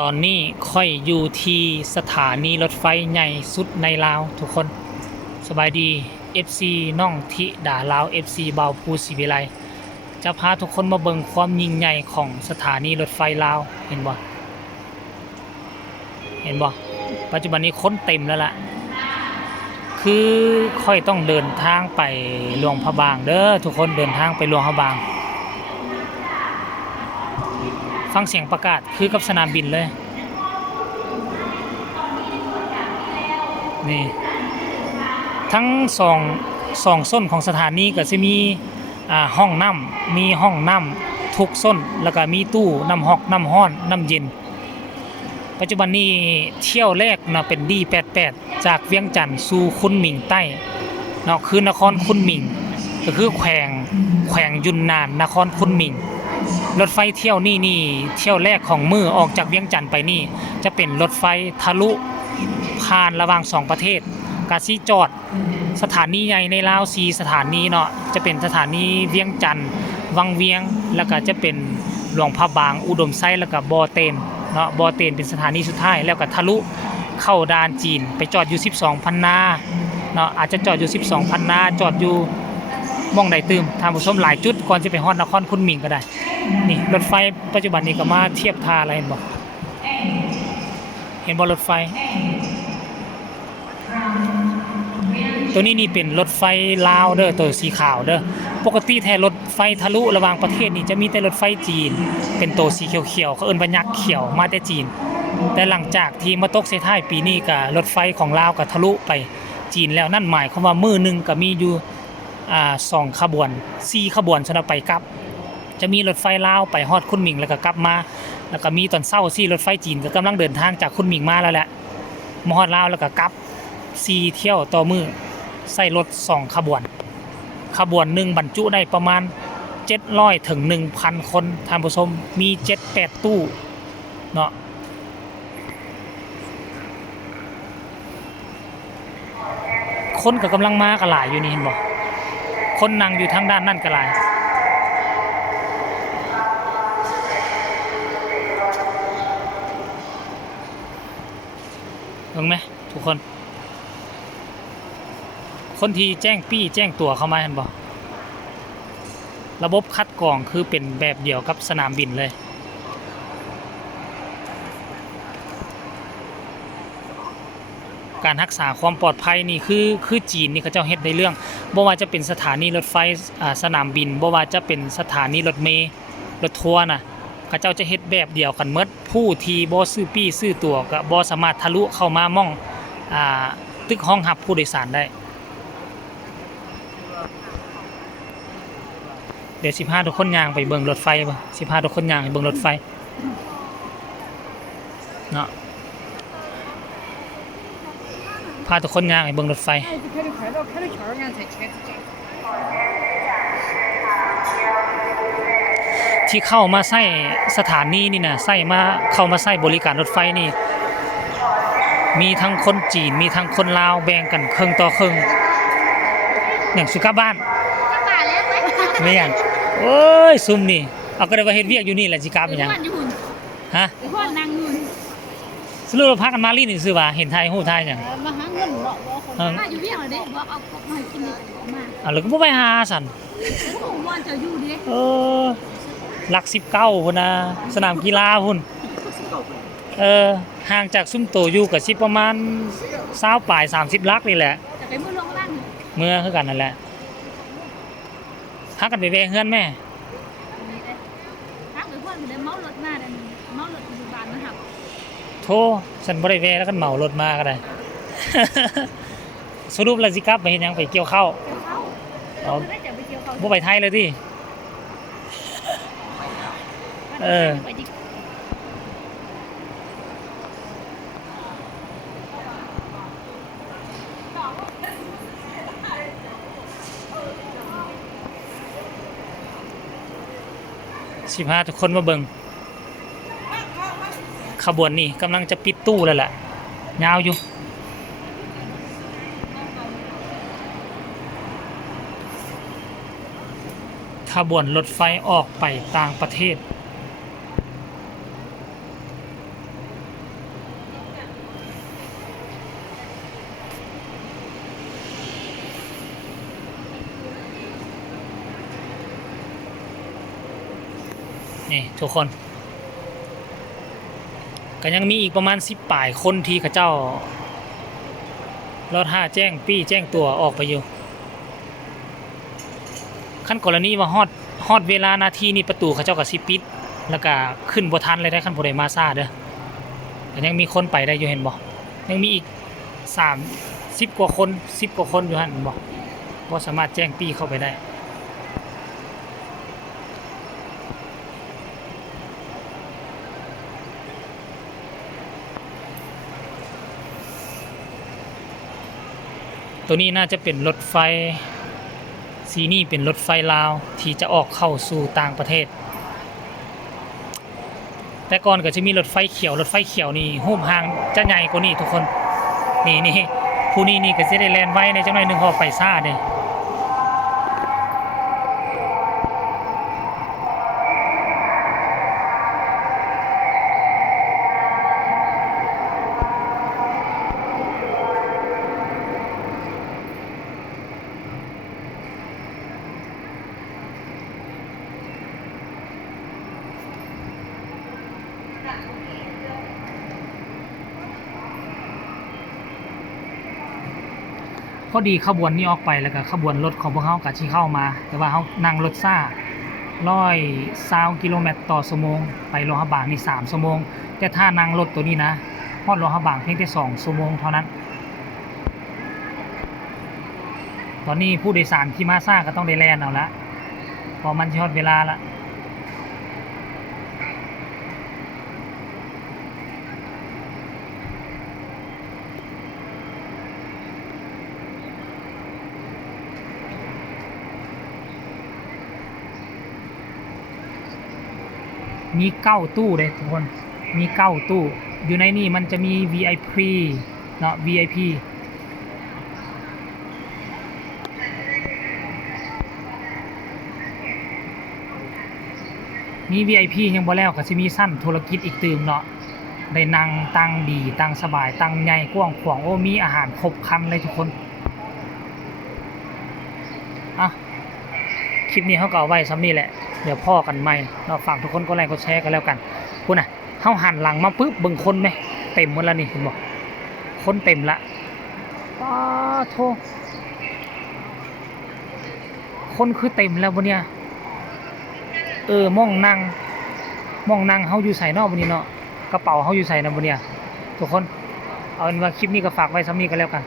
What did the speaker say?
ตอนนี้ค่อยอยู่ที่สถานีรถไฟใหญ่สุดในลาวทุกคนสบายดี FC น้องธิดาลาว FC เบาภูศิวิไลจะพาทุกคนมาเบิ่งความยิ่งใหญ่ของสถานีรถไฟลาวเห็นบ่ปัจจุบันนี้คนเต็มแล้วล่ะคือค่อยต้องเดินทางไปหลวงพระบางเด้อทุกคนเดินทางไปหลวงพระบางฟังเสียงประกาศคือกับสนามบินเลยนี่ทั้งสองส้นของสถานีก็จะมีห้องน้ำมีห้องน้ำทุกส้นแล้วก็มีตู้น้ำฮอกน้ำห้อนน้ำเย็นปัจจุบันนี้เที่ยวแรกนะเป็นD88จากเวียงจันทร์สู่คุนหมิงใต้เนาะคือนครคุนหมิงก็คือแขวงยุนนานนครคุนหมิงรถไฟเที่ยวนี่เที่ยวแรกของมือออกจากเวียงจันทร์ไปนี่จะเป็นรถไฟทะลุผ่านระหว่าง2ประเทศกาซีจอดสถานีใหญ่ในลาว4สถานีเนาะจะเป็นสถานีเวียงจันทร์วังเวียงแล้วก็จะเป็นหลวงพระบางอุดมไซแล้วก็บอเตนเนาะบอเตนเป็นสถานีสุดท้ายแล้วก็ทะลุเข้าด่านจีนไปจอดอยู่12พันนาเนาะอาจจะจอดอยู่12พันนาจอดอยู่มองใดตื่มทางผู้ชมหลายจุดก่อนจะไปฮอดนครคุนหมิงก็ได้นี่รถไฟปัจจุบันนี้ก็มาเทียบท่าอะไรเห็นบ่รถไฟตัวนี้นี่เป็นรถไฟลาวเด้อตัวสีขาวเด้อปกติแท้รถไฟทะลุระหว่างประเทศนี่จะมีแต่รถไฟจีนเป็นตัวสีเขียวๆเขาเอิ้นว่ายักษ์เขียวมาแต่จีนแต่หลังจากที่มาตกเซท้ายปีนี้ก็รถไฟของลาวก็ทะลุไปจีนแล้วนั่นหมายความว่ามื้อนึงก็มีอยู่2ขบวน4ขบวนสำหรับไปกลับจะมีรถไฟลาวไปฮอดคุนหมิงแล้วก็กลับมาแล้วก็มีตอนเช้า4รถไฟจีนก็กำลังเดินทางจากคุนหมิงมาแล้วแหละมาฮอดลาวแล้วก็กลับ4เที่ยวต่อมื้อใส่รถ2ขบวนหนึ่งบรรจุได้ประมาณ700ถึง 1,000 คนท่านผู้ชมมี 7-8 ตู้เนาะคนก็กำลังมาก็หลายอยู่นี่เห็นบ่คนนั่งอยู่ทางด้านนั่นก็หลายเห็นไหมทุกคนที่แจ้งตั๋วเข้ามาเห็นบ่ระบบคัดกรองคือเป็นแบบเดียวกับสนามบินเลยการรักษาความปลอดภัยนี่คือจีนนี่เขาเจ้าเฮ็ดในเรื่องบ่ว่าจะเป็นสถานีรถไฟสนามบินบ่ว่าจะเป็นสถานีรถเมล์รถทัวร์น่ะเขาเจ้าจะเฮ็ดแบบเดียวกันหมดผู้ที่บ่ซื้อตั๋วก็บ่สามารถทะลุเข้ามาม่องตึกห้องรับผู้โดยสารได้เดี๋ยว15ทุกคนย่างไปเบิ่งรถไฟบ่15ทุกคนย่างไปเบิ่งรถไฟเนาะพาทุกคนย่างไปเบิ่งรถไฟที่เข้ามาใช้สถานีนี่นะเข้ามาใช้บริการรถไฟนี่มีทั้งคนจีนมีทั้งคนลาวแบ่งกันครึ่งต่อครึ่งอย่างสุกบ้านไม่อย่างโอ้ยซุ่มนี่เอาก็ได้ว่าเฮ็ดเวียกอยู่นี่แหละสิกลับเป็นหยังฮะสรุปเราพากันมาลีนี่ซื่อว่าเห็นไทยฮู้ไทยหยังมาหาเงินบ่มาอยู่เวียงเด้บ่เอามาให้กินนี่มาแล้วก็บ่ไปหาสั่นบ่จะอยู่เด้หลัก19พุ่นน่ะสนามกีฬาพุ่นห่างจากซุ่มโตอยู่ก็สิประมาณ20ปลาย30ลักนี่แหละจะไปเมืองลงบ้านเมื่อคือกันนั่นแหละหากันไปแวะเฮือนแม่ฮักหรือเพิ่นได้เมารถมาได้เมารถปัจจุบันนะครับโธ่ฉันบ่ได้แวะแล้วกันเหมารถมาก็ได้ สรุปแล้วสิกลับไปเฮ็ดหยังไปเกี่ยวข้าวเอาบ่ไปไทยเลยติ15ทุกคนมาเบิ่งขบวนนี้กำลังจะปิดตู้แล้วล่ะยาวอยู่ขบวนรถไฟออกไปต่างประเทศ นี่ทุกคนก็ยังมีอีกประมาณ10ปลายคนที่เขาเจ้ารอท่าแจ้งปี้แจ้งตัวออกไปอยู่ขั้นกรณีว่าฮอดเวลานาทีนี้ประตูเขาเจ้าก็สิปิดแล้วก็ขึ้นบ่ทันเลยได้ขั้นผู้ใดมาซ่าเด้อแต่ยังมีคนไปได้อยู่เห็นบ่ยังมีอีก30กว่าคน10กว่าคนอยู่หั่นบ่สามารถแจ้งปี้เข้าไปได้ตัวนี้น่าจะเป็นรถไฟสีนี่เป็นรถไฟลาวที่จะออกเข้าสู่ต่างประเทศแต่ก่อนก็จะมีรถไฟเขียวนี่หูบหางจะใหญ่กว่านี้ทุกคนนี่ผู้นี้นี่ก็จะได้แล่นไว้ในจังหน่อยนึงพอไปซ่าเด้พอดีขบวนนี้ออกไปแล้วก็ขบวนรถของพวกเขาก็สิเข้ามาแต่ว่าเขานั่งรถซ่า120 กิโลเมตรต่อชั่วโมงไปโลหะบางนี่3ชั่วโมงแต่ถ้านั่งรถตัวนี้นะฮอดโลหะบางเพียงแค่2ชั่วโมงเท่านั้นตอนนี้ผู้โดยสารที่มาซ่าก็ต้องได้แล่นเอาละพอมันสิฮอดเวลาละมี9ตู้เลยทุกคนมี9ตู้อยู่ในนี่มันจะมี VIP เนาะ VIP มี VIP ยังบ่แล้วก็สิมีสั้นธุรกิจอีกตื่มเนาะได้นั่งตั้งดีตั้งสบายตั้งใหญ่กว้างขวางโอ้มีอาหารครบครันเลยทุกคนอ่ะคลิปนี้เขาก็เอาไว้ซ้ำนี่แหละเดี๋ยวพ่อกันใหม่เราฝากทุกคนกดไลค์กดแชร์กันแล้วกันคุณน่ะเขาหันหลังมาปุ๊บเบิ่งคนไหมเต็มหมดแล้วนี่คุณบอกคนเต็มละป้าโทคนคือเต็มแล้วบนเนี้ยมองนั่งเขาอยู่ใส่นอกบนนี้เนาะกระเป๋าเขาอยู่ใส่นะบนเนี้ยทุกคนเอาเป็นว่าคลิปนี้ก็ฝากไว้ซ้ำนี่กันแล้วกัน